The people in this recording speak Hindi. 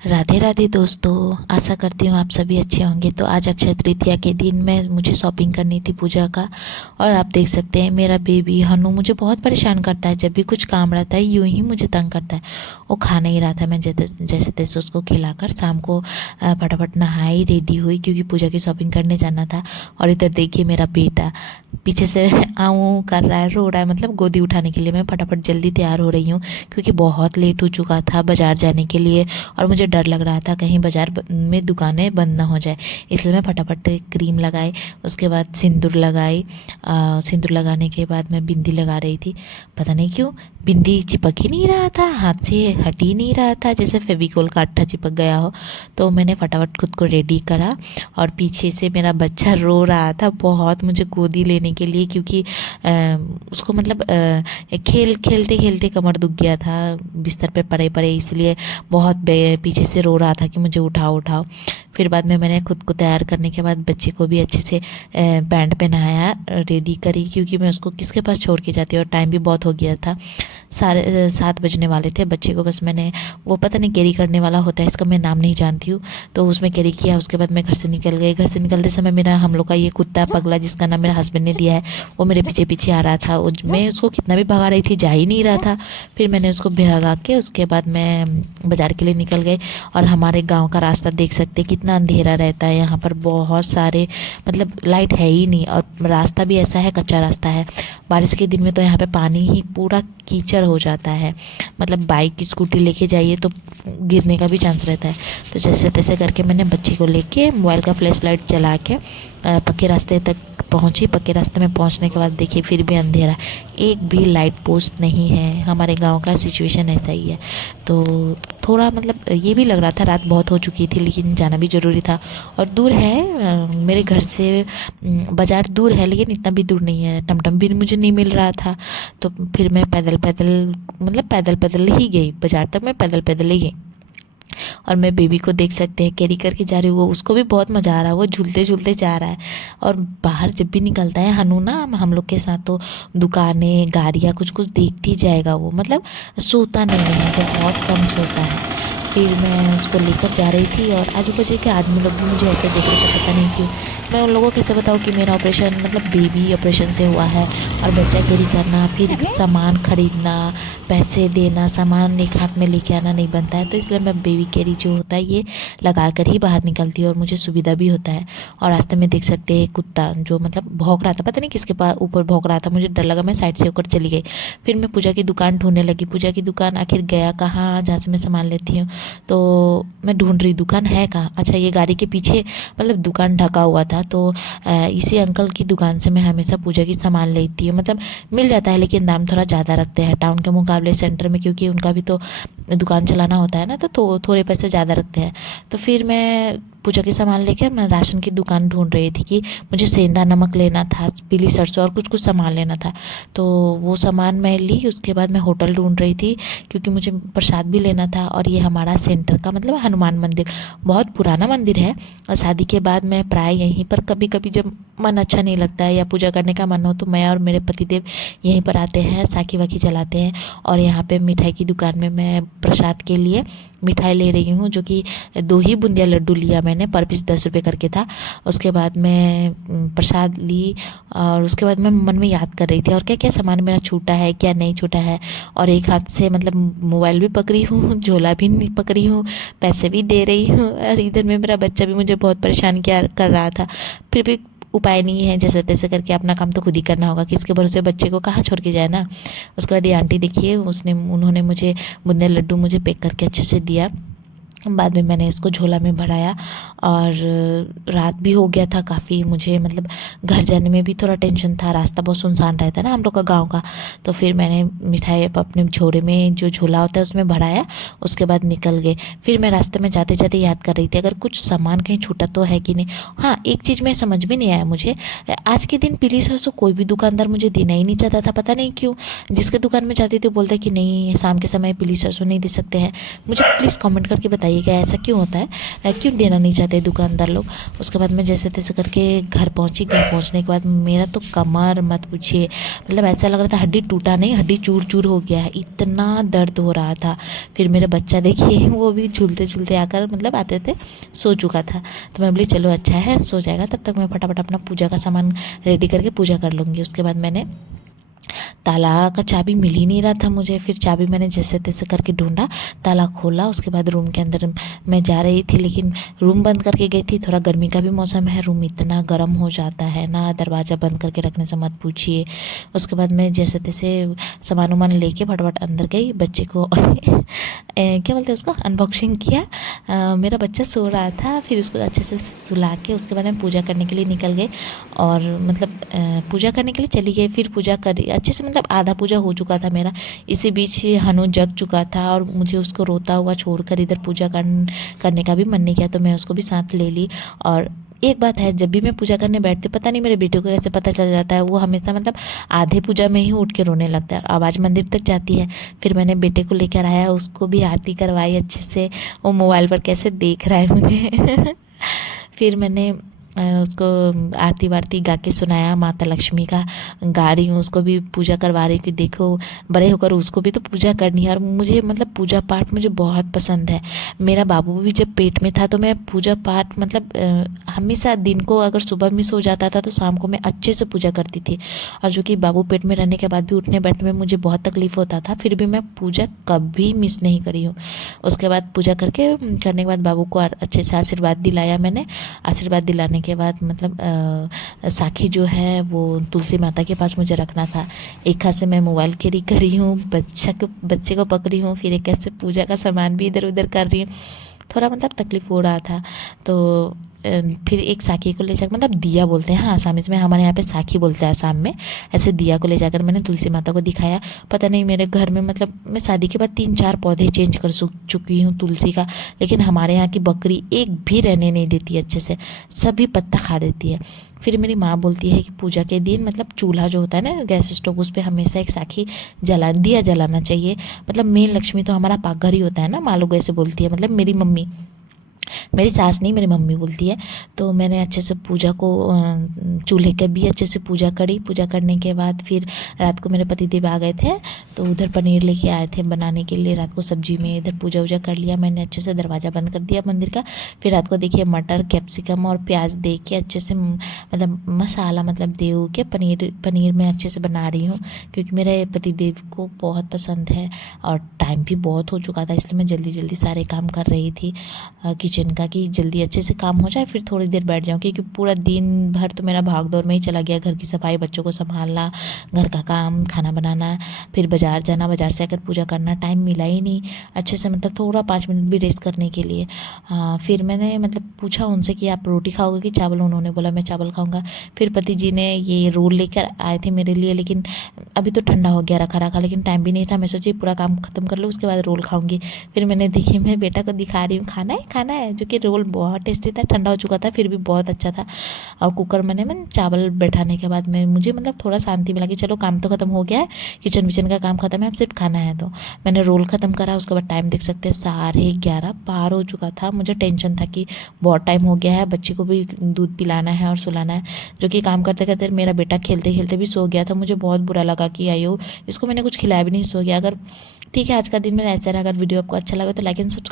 राधे राधे दोस्तों, आशा करती हूँ आप सभी अच्छे होंगे। तो आज अक्षय तृतीया के दिन में मुझे शॉपिंग करनी थी पूजा का। और आप देख सकते हैं मेरा बेबी हनु मुझे बहुत परेशान करता है। जब भी कुछ काम रहता है यूं ही मुझे तंग करता है। वो खा नहीं रहा था। मैं जैसे तैसे उसको खिलाकर शाम को फटाफट नहाई रेडी हुई क्योंकि पूजा की शॉपिंग करने जाना था। और इधर देखिए मेरा बेटा पीछे से आऊँ कर रहा है, रो रहा है, मतलब गोदी उठाने के लिए। मैं फटाफट जल्दी तैयार हो रही हूँ क्योंकि बहुत लेट हो चुका था बाज़ार जाने के लिए। और मुझे डर लग रहा था कहीं बाज़ार में दुकानें बंद ना हो जाए, इसलिए मैं फटाफट क्रीम लगाई। उसके बाद सिंदूर लगाई। सिंदूर लगाने के बाद मैं बिंदी लगा रही थी। पता नहीं क्यों बिंदी चिपक ही नहीं रहा था, हाथ से हट ही नहीं रहा था, जैसे फेविकोल का अट्ठा चिपक गया हो। तो मैंने फटाफट खुद को रेडी करा। और पीछे से मेरा बच्चा रो रहा था बहुत मुझे गोदी लेने के लिए क्योंकि उसको मतलब खेलते खेलते कमर दुख गया था बिस्तर पे पड़े पड़े, इसलिए बहुत पीछे से रो रहा था कि मुझे उठाओ उठाओ। फिर बाद में मैंने खुद को तैयार करने के बाद बच्चे को भी अच्छे से पैंट पहनाया, रेडी करी क्योंकि मैं उसको किसके पास छोड़ के जाती और टाइम भी बहुत हो गया था। 7:30 बजने वाले थे। बच्चे को बस मैंने वो पता नहीं कैरी करने वाला होता है, इसका मैं नाम नहीं जानती हूँ, तो उसमें कैरी किया। उसके बाद मैं घर से निकल गई। घर से निकलते समय मेरा हम लोग का ये कुत्ता पगला जिसका नाम मेरे हस्बैंड ने दिया है वो मेरे पीछे पीछे आ रहा था। मैं उसको कितना भी भगा रही थी जा ही नहीं रहा था। फिर मैंने उसको भगा के उसके बाद मैं बाज़ार के लिए निकल गई। और हमारे गांव का रास्ता देख सकते हैं कितना अंधेरा रहता है यहाँ पर, बहुत सारे मतलब लाइट है ही नहीं। और रास्ता भी ऐसा है, कच्चा रास्ता है। बारिश के दिन में तो यहाँ पे पानी ही पूरा कीचड़ हो जाता है, मतलब बाइक स्कूटी लेके जाइए तो गिरने का भी चांस रहता है। तो जैसे तैसे करके मैंने बच्चे को लेके मोबाइल का फ्लैश लाइट जला के पक्के रास्ते तक पहुंची। पक्के रास्ते में पहुंचने के बाद देखिए फिर भी अंधेरा, एक भी लाइट पोस्ट नहीं है। हमारे गांव का सिचुएशन ऐसा ही है। तो थोड़ा मतलब ये भी लग रहा था रात बहुत हो चुकी थी, लेकिन जाना भी ज़रूरी था। और दूर है मेरे घर से बाज़ार दूर है, लेकिन इतना भी दूर नहीं है। टमटम भी मुझे नहीं मिल रहा था, तो फिर मैं पैदल पैदल ही गई बाज़ार तक। मैं पैदल पैदल ही गई। और मैं बेबी को देख सकते हैं कैरी करके जा रही हूँ, वो उसको भी बहुत मज़ा आ रहा है, वो झूलते झूलते जा रहा है। और बाहर जब भी निकलता है हनु ना हम लोग के साथ, तो दुकानें गाड़ियाँ कुछ कुछ देखती जाएगा वो, मतलब सोता नहीं है, तो बहुत कम सोता है। फिर मैं उसको लेकर जा रही थी और आजू बाजू के आदमी लोग भी मुझे ऐसे देख रहे थे, पता नहीं क्यों। मैं उन लोगों को कैसे बताऊँ कि मेरा ऑपरेशन मतलब बेबी ऑपरेशन से हुआ है और बच्चा कैरी करना, फिर सामान खरीदना, पैसे देना, सामान एक हाथ में लेके आना नहीं बनता है। तो इसलिए मैं बेबी कैरी जो होता है ये लगा कर ही बाहर निकलती हूँ और मुझे सुविधा भी होता है। और रास्ते में देख सकते हैं कुत्ता जो मतलब भौंक रहा था, पता नहीं किसके पास ऊपर भौंक रहा था, मुझे डर लगा, मैं साइड से होकर चली गई। फिर मैं पूजा की दुकान ढूंढने लगी। पूजा की दुकान आखिर गया कहाँ जहाँ से मैं सामान लेती हूँ। तो मैं ढूंढ रही दुकान है कहाँ। अच्छा ये गाड़ी के पीछे मतलब दुकान ढका हुआ था। तो इसी अंकल की दुकान से मैं हमेशा पूजा की सामान लेती हूँ, मतलब मिल जाता है लेकिन दाम थोड़ा ज़्यादा रखते हैं टाउन के मुकाबले सेंटर में, क्योंकि उनका भी तो दुकान चलाना होता है ना, तो थोड़े पैसे ज़्यादा रखते हैं। तो फिर मैं पूजा की सामान लेकर मैं राशन की दुकान ढूंढ रही थी कि मुझे सेंधा नमक लेना था, पीली सरसों और कुछ कुछ सामान लेना था। तो वो सामान मैं ली। उसके बाद मैं होटल ढूंढ रही थी क्योंकि मुझे प्रसाद भी लेना था। और ये हमारा सेंटर का मतलब हनुमान मंदिर बहुत पुराना मंदिर है। और शादी के बाद मैं प्राय यहीं पर, कभी कभी जब मन अच्छा नहीं लगता है या पूजा करने का मन हो तो मैं और मेरे पतिदेव यहीं पर आते हैं, साखी वाखी जलाते हैं। और यहाँ पे मिठाई की दुकान में मैं प्रसाद के लिए मिठाई ले रही हूँ, जो कि 2 ही बूंदिया लड्डू लिया मैंने, पर पीस 10 रुपये करके था। उसके बाद मैं प्रसाद ली और उसके बाद मैं मन में याद कर रही थी और क्या क्या सामान मेरा छूटा है क्या नहीं छूटा है। और एक हाथ से मतलब मोबाइल भी पकड़ी हूँ, झोला भी नहीं पकड़ी हूँ, पैसे भी दे रही हूँ। और इधर में मेरा बच्चा भी मुझे बहुत परेशान किया कर रहा था। फिर भी उपाय नहीं है, जैसे तैसे करके अपना काम तो खुद ही करना होगा, किसके भरोसे बच्चे को कहाँ छोड़ के जाए ना। उसके बाद ये आंटी देखिए उन्होंने मुझे बूंदे लड्डू मुझे पैक करके अच्छे से दिया। बाद में मैंने इसको झोला में भराया। और रात भी हो गया था काफ़ी, मुझे मतलब घर जाने में भी थोड़ा टेंशन था, रास्ता बहुत सुनसान रहता है ना हम लोग का गांव का। तो फिर मैंने मिठाई अपने झोले में जो झोला होता है उसमें भराया। उसके बाद निकल गए। फिर मैं रास्ते में जाते जाते याद कर रही थी अगर कुछ सामान कहीं छूटा तो है कि नहीं। हाँ एक चीज़ में समझ में नहीं आया मुझे, आज के दिन पीली सरसों कोई भी दुकानदार मुझे देना ही नहीं चाहता था, पता नहीं क्यों। जिसके दुकान में जाती थी बोलते कि नहीं शाम के समय पीली सरसों नहीं दे सकते हैं। मुझे प्लीज़ कमेंट करके बताइए बताइएगा ऐसा क्यों होता है, क्यों देना नहीं चाहते दुकानदार लोग। उसके बाद मैं जैसे तैसे करके घर पहुँची। घर पहुँचने के बाद मेरा तो कमर मत पूछिए, मतलब ऐसा लग रहा था हड्डी टूटा नहीं, हड्डी चूर चूर हो गया है, इतना दर्द हो रहा था। फिर मेरा बच्चा देखिए वो भी झूलते झूलते आकर मतलब आते थे, सो चुका था। तो मैं बोली चलो अच्छा है सो जाएगा, तब तक मैं फटाफट अपना पूजा का सामान रेडी करके पूजा कर लूँगी। उसके बाद मैंने ताला का चाबी मिल ही नहीं रहा था मुझे, फिर चाबी मैंने जैसे तैसे करके ढूंढा, ताला खोला। उसके बाद रूम के अंदर मैं जा रही थी, लेकिन रूम बंद करके गई थी। थोड़ा गर्मी का भी मौसम है, रूम इतना गर्म हो जाता है ना, दरवाज़ा बंद करके रखने से मत पूछिए। उसके बाद मैं जैसे तैसे सामान वामान लेके फटाफट अंदर गई, बच्चे को क्या बोलते हैं उसको, अनबॉक्सिंग किया। मेरा बच्चा सो रहा था, फिर उसको अच्छे से सुला के उसके बाद मैं पूजा करने के लिए निकल गई। और मतलब पूजा करने के लिए चली गई। फिर पूजा कर अच्छे से, मतलब आधा पूजा हो चुका था मेरा। इसी बीच हनु जग चुका था और मुझे उसको रोता हुआ छोड़कर इधर पूजा करने का भी मन नहीं किया, तो मैं उसको भी साथ ले ली। और एक बात है, जब भी मैं पूजा करने बैठती, पता नहीं मेरे बेटे को कैसे पता चल जाता है, वो हमेशा मतलब आधे पूजा में ही उठ के रोने लगता है, आवाज़ मंदिर तक जाती है। फिर मैंने बेटे को लेकर आया, उसको भी आरती करवाई अच्छे से। वो मोबाइल पर कैसे देख रहा है मुझे फिर मैंने उसको आरती वारती गा के सुनाया, माता लक्ष्मी का गा रही हूँ, उसको भी पूजा करवा रही हूँ कि देखो बड़े होकर उसको भी तो पूजा करनी है। और मुझे मतलब पूजा पाठ मुझे बहुत पसंद है। मेरा बाबू भी जब पेट में था तो मैं पूजा पाठ मतलब हमेशा दिन को अगर सुबह मिस हो जाता था तो शाम को मैं अच्छे से पूजा करती थी। और जो कि बाबू पेट में रहने के बाद भी उठने बैठने में मुझे बहुत तकलीफ होता था, फिर भी मैं पूजा कभी मिस नहीं करी हूँ। उसके बाद पूजा करने के बाद बाबू को अच्छे से आशीर्वाद दिलाया मैंने। आशीर्वाद दिलाने के बाद मतलब साखी जो है वो तुलसी माता के पास मुझे रखना था। एक हाथ से मैं मोबाइल कैरी कर रही हूँ, बच्चे को पकड़ी हूँ, फिर एक हाथ से पूजा का सामान भी इधर उधर कर रही हूँ। थोड़ा मतलब तकलीफ हो रहा था। तो फिर एक साखी को ले जाकर, मतलब दिया बोलते हैं हाँ आसामीज में, हमारे यहाँ पे साखी बोलते हैं आसाम में। ऐसे दिया को ले जाकर मैंने तुलसी माता को दिखाया। पता नहीं मेरे घर में, मतलब मैं शादी के बाद 3-4 पौधे चेंज कर चुकी हूँ तुलसी का, लेकिन हमारे यहाँ की बकरी एक भी रहने नहीं देती अच्छे से, सभी पत्ता खा देती है। फिर मेरी माँ बोलती है कि पूजा के दिन मतलब चूल्हा जो होता है ना गैस स्टोव, उस पर हमेशा एक साखी दिया जलाना चाहिए। मतलब मेन लक्ष्मी तो हमारा पाकघर ही होता है ना, माँ लोग ऐसे बोलती है, मतलब मेरी मम्मी, मेरी सास नहीं मेरी मम्मी बोलती है। तो मैंने अच्छे से पूजा को चूल्हे के भी अच्छे से पूजा करी। पूजा करने के बाद फिर रात को मेरे पतिदेव आ गए थे, तो उधर पनीर लेके आए थे बनाने के लिए रात को सब्जी में। इधर पूजा वूजा कर लिया मैंने, अच्छे से दरवाज़ा बंद कर दिया मंदिर का। फिर रात को देखिए मटर कैप्सिकम और प्याज दे के अच्छे से मतलब मसाला मतलब दे के पनीर मैं अच्छे से बना रही हूँ, क्योंकि मेरे पतिदेव को बहुत पसंद है। और टाइम भी बहुत हो चुका था, इसलिए मैं जल्दी जल्दी सारे काम कर रही थी किचन का, कि जल्दी अच्छे से काम हो जाए, फिर थोड़ी देर बैठ जाऊँ। क्योंकि पूरा दिन भर तो मेरा भाग दौड़ में ही चला गया, घर की सफाई, बच्चों को संभालना, घर का काम, खाना बनाना, फिर बाज़ार जाना, बाज़ार से आकर पूजा करना, टाइम मिला ही नहीं अच्छे से, मतलब थोड़ा 5 मिनट भी रेस्ट करने के लिए। फिर मैंने मतलब पूछा उनसे कि आप रोटी खाओगे कि चावल, उन्होंने बोला मैं चावल खाऊँगा। फिर पति जी ने ये रोल लेकर आए थे मेरे लिए, लेकिन अभी तो ठंडा हो गया रखा रखा, लेकिन टाइम भी नहीं था। मैं सोची पूरा काम खत्म कर लो उसके बाद रोल खाऊंगी। फिर मैंने देखिए मैं बेटा को दिखा रही हूँ खाना है, जो कि रोल बहुत टेस्टी था, ठंडा हो चुका था फिर भी बहुत अच्छा था। और कुकर मैंने चावल बैठाने के बाद में मुझे मतलब थोड़ा शांति मिला कि चलो काम तो खत्म हो गया है, किचन विचन का काम खत्म है, अब सिर्फ खाना है। तो मैंने रोल ख़त्म करा। उसके बाद टाइम देख सकते हैं 11:30 पार हो चुका था। मुझे टेंशन था कि बहुत टाइम हो गया है, बच्ची को भी दूध पिलाना है और सुलाना है, जो कि काम करते करते मेरा बेटा खेलते खेलते भी सो गया था। मुझे बहुत बुरा लगा कि आयो इसको मैंने कुछ खिलाया भी नहीं, सो गया। अगर ठीक है आज का दिन मेरा ऐसा रहा। अगर वीडियो आपको अच्छा लगा तो लाइक एंड सब्सक्राइब